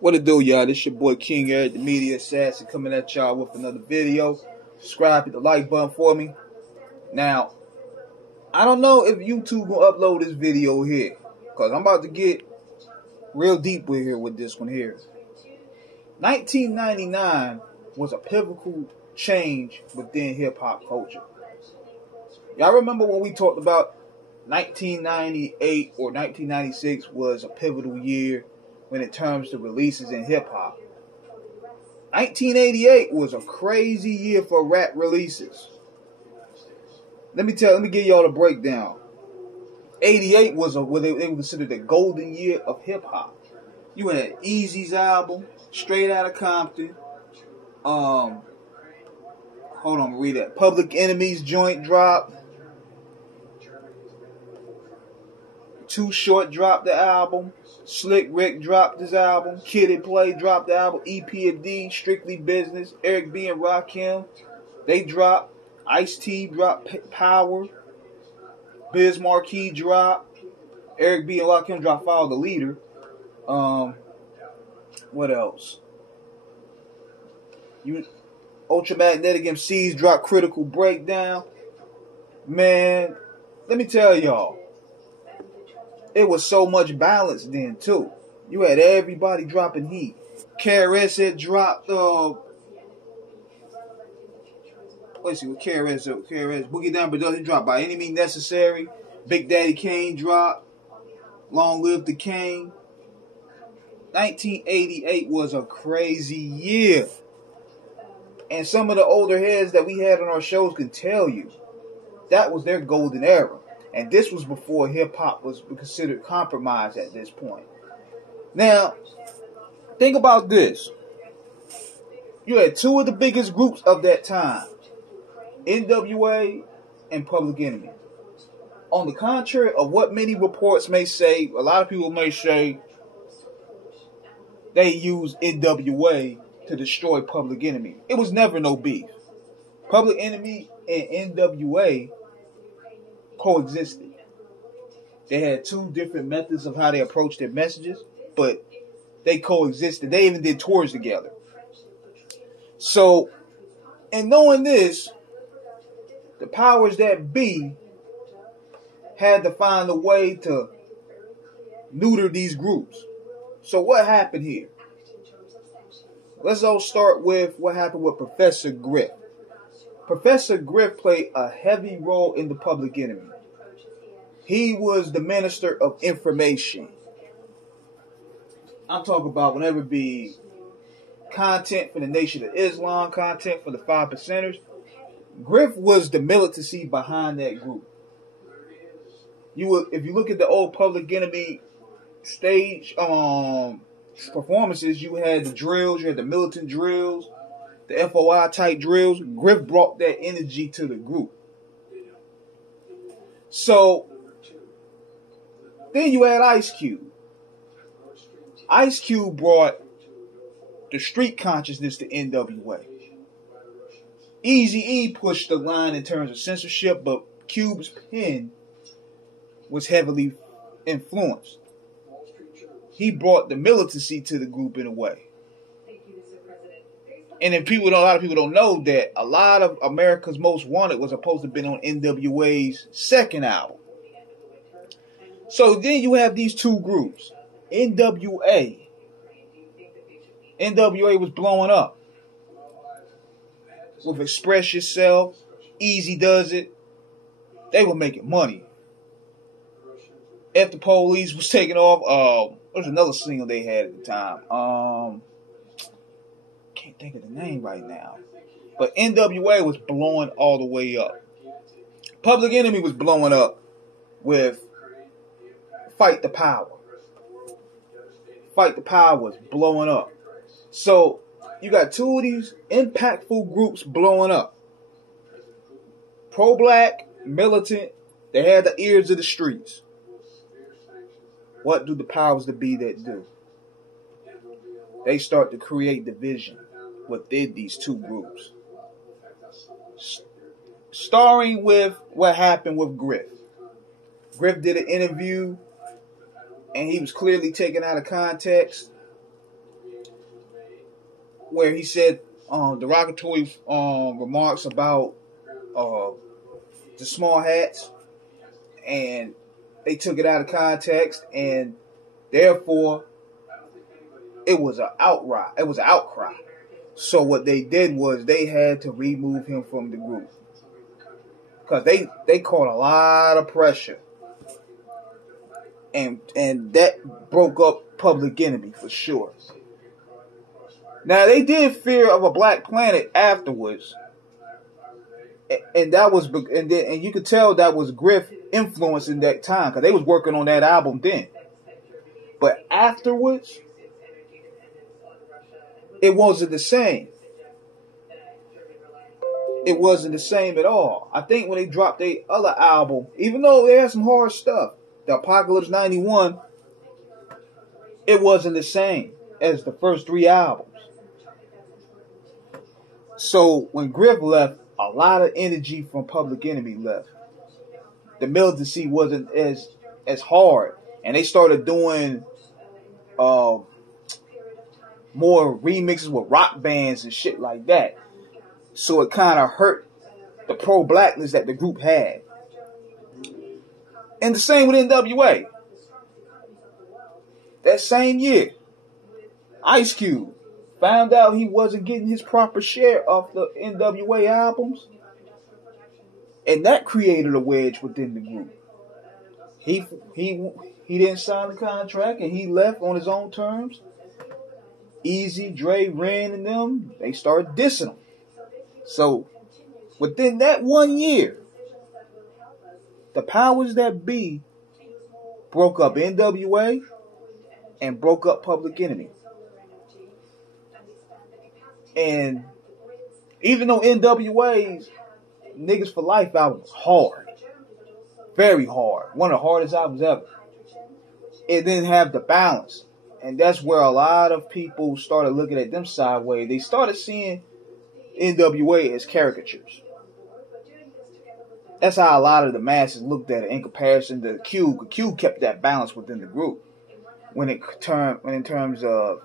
What it do, y'all? This your boy King Eric, the Media Assassin, coming at y'all with another video. Subscribe, hit the like button for me. Now, I don't know if YouTube will upload this video here, because I'm about to get real deep with here with this one here. 1999 was a pivotal change within hip-hop culture. Y'all remember when we talked about 1998 or 1996 was a pivotal year when it comes to releases in hip-hop. 1988 was a crazy year for rap releases. Let me give y'all the breakdown. 88 was what they considered the golden year of hip-hop. You had Eazy's album, Straight Outta Compton. Hold on, read that. Public Enemy's joint drop. Too Short dropped the album. Slick Rick dropped his album. Kid and Play dropped the album. EP&D, Strictly Business. Eric B and Rakim, they dropped. Ice-T dropped Power. Biz Markie dropped. Eric B and Rakim dropped Follow the Leader. What else? Ultramagnetic MCs dropped Critical Breakdown. Man, let me tell y'all, it was so much balance then too. You had everybody dropping heat. KRS had dropped let's see what KRS Boogie Down Production dropped By Any Means Necessary. Big Daddy Kane dropped Long Live the King. 1988 was a crazy year. And some of the older heads that we had on our shows can tell you that was their golden era. And this was before hip-hop was considered compromised at this point. Now, think about this. You had two of the biggest groups of that time, NWA and Public Enemy. On the contrary of what many reports may say, a lot of people may say they used NWA to destroy Public Enemy. It was never no beef. Public Enemy and NWA coexisted. They had two different methods of how they approached their messages, but they coexisted. They even did tours together. So, in knowing this, the powers that be had to find a way to neuter these groups. So what happened here? Let's all start with what happened with Professor Griff. Professor Griff played a heavy role in the Public Enemy. He was the minister of information. I'm talking about whenever it be content for the Nation of Islam, content for the 5%ers. Griff was the militancy behind that group. If you look at the old Public Enemy stage performances, you had the drills, you had the militant drills, the FOI type drills. Griff brought that energy to the group. So then you had Ice Cube. Ice Cube brought the street consciousness to NWA. Eazy-E pushed the line in terms of censorship, but Cube's pen was heavily influenced. He brought the militancy to the group in a way. And then a lot of people don't know that a lot of America's Most Wanted was supposed to have been on NWA's second album. So then you have these two groups. NWA was blowing up with Express Yourself, Easy Does It. They were making money. If the Police was taking off, there's another single they had at the time. Can't think of the name right now. But NWA was blowing all the way up. Public Enemy was blowing up with Fight the Power. Fight the Power was blowing up. So you got two of these impactful groups blowing up. Pro-black, militant, they had the ears of the streets. What do the powers that be that do? They start to create division within these two groups. Starring with what happened with Griff. Griff did an interview and he was clearly taken out of context. where he said derogatory remarks about the small hats, and they took it out of context, and therefore it was an outcry. It was an outcry. So what they did was they had to remove him from the group because they caught a lot of pressure, and that broke up Public Enemy for sure. Now they did Fear of a Black Planet afterwards, and that was and you could tell that was Griff influencing that time because they was working on that album then. But afterwards, it wasn't the same. It wasn't the same at all. I think when they dropped their other album, even though they had some hard stuff, the Apocalypse 91, it wasn't the same as the first three albums. So when Griff left, a lot of energy from Public Enemy left. The militancy wasn't as hard, and they started doing more remixes with rock bands and shit like that. So it kind of hurt the pro-blackness that the group had. And the same with NWA. That same year, Ice Cube found out he wasn't getting his proper share of the NWA albums, and that created a wedge within the group. He didn't sign the contract, and he left on his own terms. Easy, Dre, Ren, and them, they started dissing him. So within that 1 year, the powers that be broke up NWA and broke up Public Enemy. And even though NWA's Niggas for Life album was hard, very hard, one of the hardest albums ever, it didn't have the balance. And that's where a lot of people started looking at them sideways. They started seeing NWA as caricatures. That's how a lot of the masses looked at it in comparison to Cube. Cube kept that balance within the group when in terms of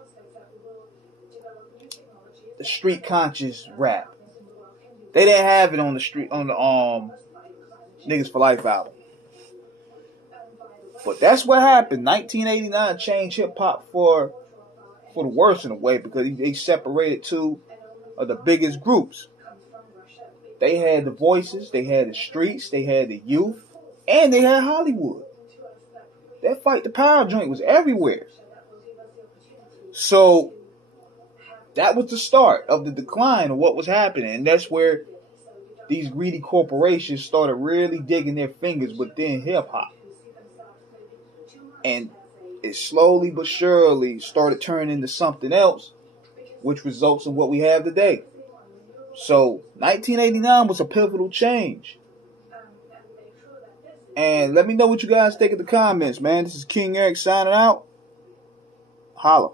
the street conscious rap. They didn't have it on the street on the Niggas for Life album. But that's what happened. 1989 changed hip hop for the worse in a way, because they separated two of the biggest groups. They had the voices, they had the streets, they had the youth, and they had Hollywood. That Fight the Power joint was everywhere. So that was the start of the decline of what was happening. And that's where these greedy corporations started really digging their fingers within hip-hop. And it slowly but surely started turning into something else, which results in what we have today. So 1989 was a pivotal change. And let me know what you guys think in the comments, man. This is King Eric signing out. Holla.